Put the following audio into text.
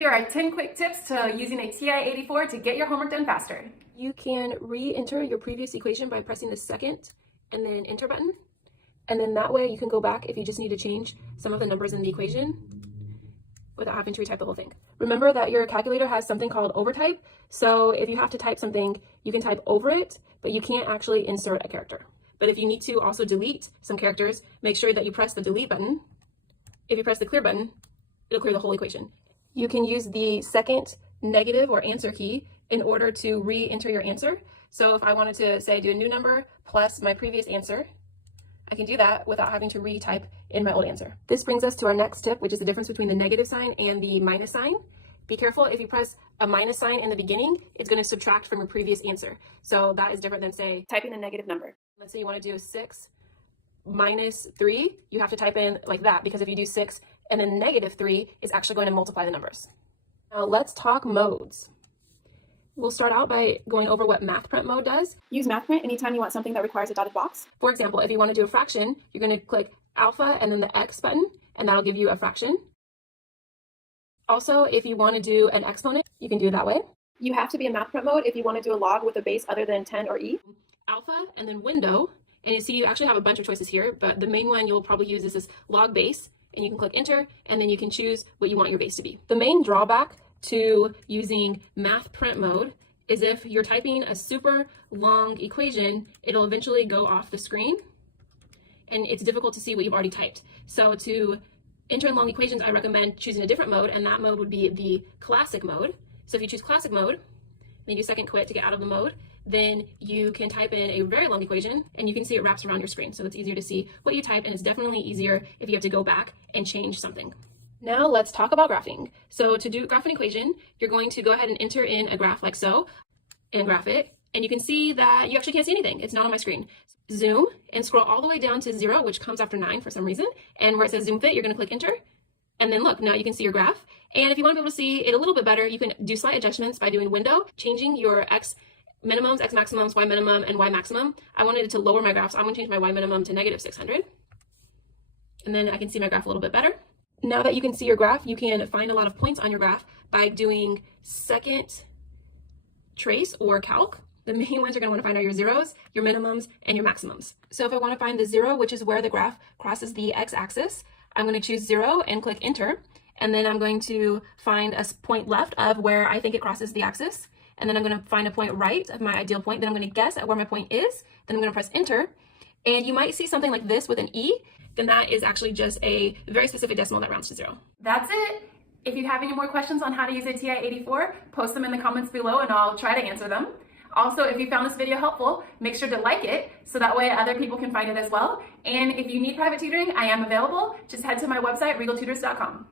Here are 10 quick tips to using a TI-84 to get your homework done faster. You can re-enter your previous equation by pressing the second and then enter button. And then that way you can go back if you just need to change some of the numbers in the equation without having to retype the whole thing. Remember that your calculator has something called overtype. So if you have to type something, you can type over it, but you can't actually insert a character. But if you need to also delete some characters, make sure that you press the delete button. If you press the clear button, it'll clear the whole equation. You can use the second negative or answer key in order to re-enter your answer. So if I wanted to say do a new number plus my previous answer, I can do that without having to retype in my old answer. This brings us to our next tip, which is the difference between the negative sign and the minus sign. Be careful, if you press a minus sign in the beginning, it's going to subtract from your previous answer. So that is different than, say, typing a negative number. Let's say you want to do 6 minus 3, you have to type in like that, because if you do 6 and then negative 3 is actually going to multiply the numbers. Now let's talk modes. We'll start out by going over what math print mode does. Use math print anytime you want something that requires a dotted box. For example, if you want to do a fraction, you're going to click alpha and then the X button, and that'll give you a fraction. Also, if you want to do an exponent, you can do it that way. You have to be in math print mode if you want to do a log with a base other than 10 or E. Alpha and then window, and you see you actually have a bunch of choices here, but the main one you'll probably use is this log base, and you can click enter, and then you can choose what you want your base to be. The main drawback to using math print mode is if you're typing a super long equation, it'll eventually go off the screen, and it's difficult to see what you've already typed. So to enter in long equations, I recommend choosing a different mode, and that mode would be the classic mode. So if you choose classic mode, then you second quit to get out of the mode, then you can type in a very long equation and you can see it wraps around your screen. So it's easier to see what you typed, and it's definitely easier if you have to go back and change something. Now let's talk about graphing. So to graph an equation, you're going to go ahead and enter in a graph like so and graph it. And you can see that you actually can't see anything. It's not on my screen. Zoom and scroll all the way down to 0, which comes after 9 for some reason. And where it says zoom fit, you're going to click enter. And then look, now you can see your graph. And if you want to be able to see it a little bit better, you can do slight adjustments by doing window, changing your X minimums, X maximums, Y minimum, and Y maximum. I wanted it to lower my graph, so I'm going to change my Y minimum to negative 600. And then I can see my graph a little bit better. Now that you can see your graph, you can find a lot of points on your graph by doing second trace or calc. The main ones you're going to want to find are your zeros, your minimums, and your maximums. So if I want to find the 0, which is where the graph crosses the x-axis, I'm going to choose 0 and click enter. And then I'm going to find a point left of where I think it crosses the axis. And then I'm going to find a point right of my ideal point. Then I'm going to guess at where my point is. Then I'm going to press enter. And you might see something like this with an E. Then that is actually just a very specific decimal that rounds to 0. That's it. If you have any more questions on how to use a TI-84, post them in the comments below and I'll try to answer them. Also, if you found this video helpful, make sure to like it so that way other people can find it as well. And if you need private tutoring, I am available. Just head to my website, regaltutors.com.